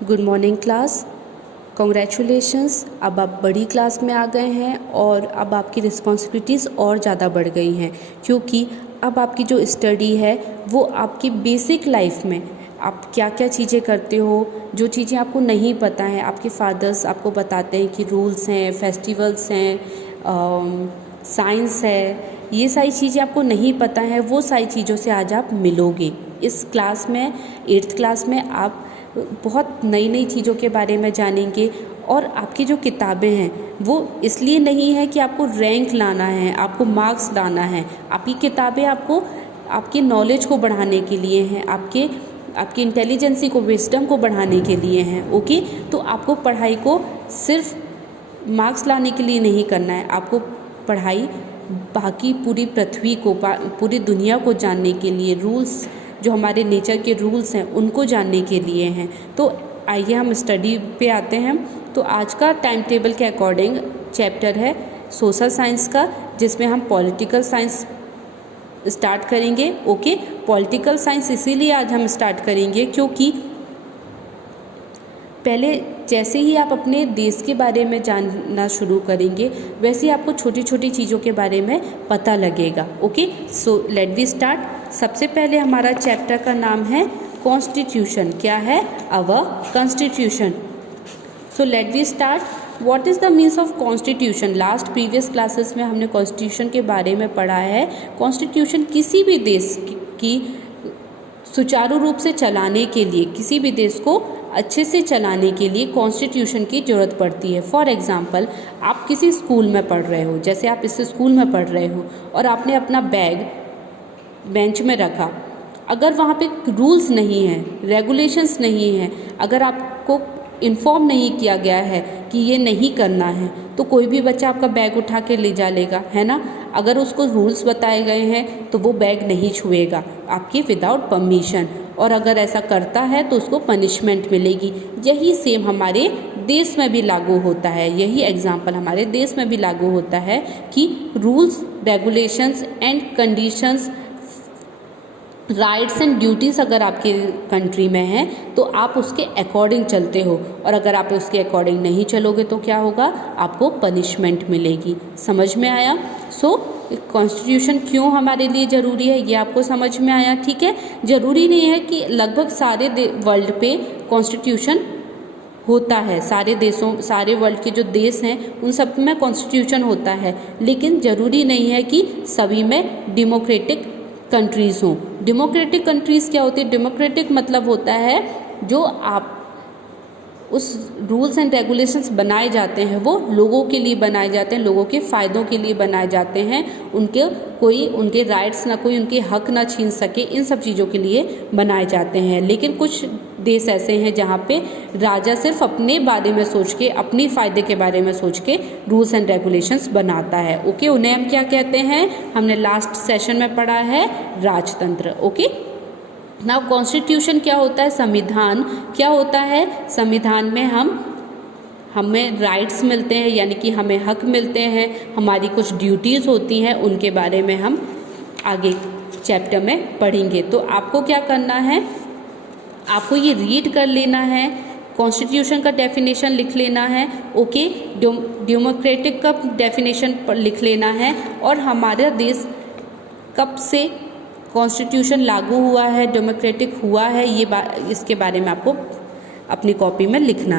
Good morning class. Congratulations, अब आप बड़ी क्लास में आ गए हैं और अब आपकी रिस्पॉन्सिबिलिटीज़ और ज़्यादा बढ़ गई हैं, क्योंकि अब आपकी जो स्टडी है वो आपकी बेसिक लाइफ में आप क्या क्या चीज़ें करते हो, जो चीज़ें आपको नहीं पता हैं, आपके फादर्स आपको बताते हैं कि रूल्स हैं, फेस्टिवल्स हैं, साइंस है, ये सारी चीज़ें आपको नहीं पता है, वो सारी चीज़ों से आज आप मिलोगे। इस क्लास में 8th क्लास में आप बहुत नई नई चीज़ों के बारे में जानेंगे। और आपकी जो किताबें हैं वो इसलिए नहीं है कि आपको रैंक लाना है, आपको मार्क्स लाना है। आपकी किताबें आपको आपके नॉलेज को बढ़ाने के लिए हैं, आपकी इंटेलिजेंसी को, विजडम को बढ़ाने के लिए हैं। ओके, तो आपको पढ़ाई को सिर्फ मार्क्स लाने के लिए नहीं करना है, आपको पढ़ाई बाकी पूरी पृथ्वी को, पूरी दुनिया को जानने के लिए, रूल्स जो हमारे नेचर के रूल्स हैं उनको जानने के लिए हैं। तो आइए हम स्टडी पे आते हैं। तो आज का टाइम टेबल के अकॉर्डिंग चैप्टर है सोशल साइंस का, जिसमें हम पॉलिटिकल साइंस स्टार्ट करेंगे। ओके, पॉलिटिकल साइंस इसीलिए आज हम स्टार्ट करेंगे क्योंकि पहले जैसे ही आप अपने देश के बारे में जानना शुरू करेंगे वैसे ही आपको छोटी छोटी चीज़ों के बारे में पता लगेगा। Okay, so let we start. सबसे पहले हमारा चैप्टर का नाम है कॉन्स्टिट्यूशन। क्या है? Our constitution. So let we start. What is the means of constitution? Last previous classes में हमने कॉन्स्टिट्यूशन के बारे में पढ़ा है। कॉन्स्टिट्यूशन किसी भी देश की सुचारू रूप से चलाने के लिए, किसी भी देश को अच्छे से चलाने के लिए कॉन्स्टिट्यूशन की ज़रूरत पड़ती है। फॉर एग्ज़ाम्पल, आप किसी स्कूल में पढ़ रहे हो, जैसे आप इस स्कूल में पढ़ रहे हो और आपने अपना बैग बेंच में रखा। अगर वहाँ पे रूल्स नहीं हैं, रेगुलेशंस नहीं हैं, अगर आपको इन्फॉर्म नहीं किया गया है कि ये नहीं करना है, तो कोई भी बच्चा आपका बैग उठा के ले जा लेगा, है ना। अगर उसको रूल्स बताए गए हैं तो वो बैग नहीं छुएगा आपके विदाउट परमिशन, और अगर ऐसा करता है तो उसको पनिशमेंट मिलेगी। यही सेम हमारे देश में भी लागू होता है, यही एग्जाम्पल हमारे देश में भी लागू होता है कि rules, regulations and conditions, rights and duties अगर आपके कंट्री में हैं तो आप उसके अकॉर्डिंग चलते हो, और अगर आप उसके अकॉर्डिंग नहीं चलोगे तो क्या होगा? आपको पनिशमेंट मिलेगी। समझ में आया? सो कॉन्स्टिट्यूशन क्यों हमारे लिए ज़रूरी है ये आपको समझ में आया। ठीक है, ज़रूरी नहीं है कि लगभग सारे वर्ल्ड पे कॉन्स्टिट्यूशन होता है, सारे देशों, सारे वर्ल्ड के जो देश हैं उन सब में कॉन्स्टिट्यूशन होता है, लेकिन ज़रूरी नहीं है कि सभी में डेमोक्रेटिक कंट्रीज़ हों। डेमोक्रेटिक कंट्रीज़ क्या होती है? डेमोक्रेटिक मतलब होता है जो आप उस रूल्स एंड रेगुलेशंस बनाए जाते हैं वो लोगों के लिए बनाए जाते हैं, लोगों के फ़ायदों के लिए बनाए जाते हैं, उनके राइट्स ना, कोई उनके हक ना छीन सके, इन सब चीज़ों के लिए बनाए जाते हैं। लेकिन कुछ देश ऐसे हैं जहाँ पे राजा सिर्फ अपने बारे में सोच के, अपनी फ़ायदे के बारे में सोच के रूल्स एंड रेगुलेशंस बनाता है। ओके, उन्हें हम क्या कहते हैं? हमने लास्ट सेशन में पढ़ा है राजतंत्र। ओके, नाउ कॉन्स्टिट्यूशन क्या होता है? संविधान क्या होता है? संविधान में हमें राइट्स मिलते हैं, यानी कि हमें हक मिलते हैं, हमारी कुछ ड्यूटीज़ होती हैं, उनके बारे में हम आगे चैप्टर में पढ़ेंगे। तो आपको क्या करना है? आपको ये रीड कर लेना है, कॉन्स्टिट्यूशन का डेफिनेशन लिख लेना है। ओके, डेमोक्रेटिक का डेफिनेशन लिख लेना है, और हमारा देश कब से कॉन्स्टिट्यूशन लागू हुआ है, डेमोक्रेटिक हुआ है, इसके बारे में आपको अपनी कॉपी में लिखना है।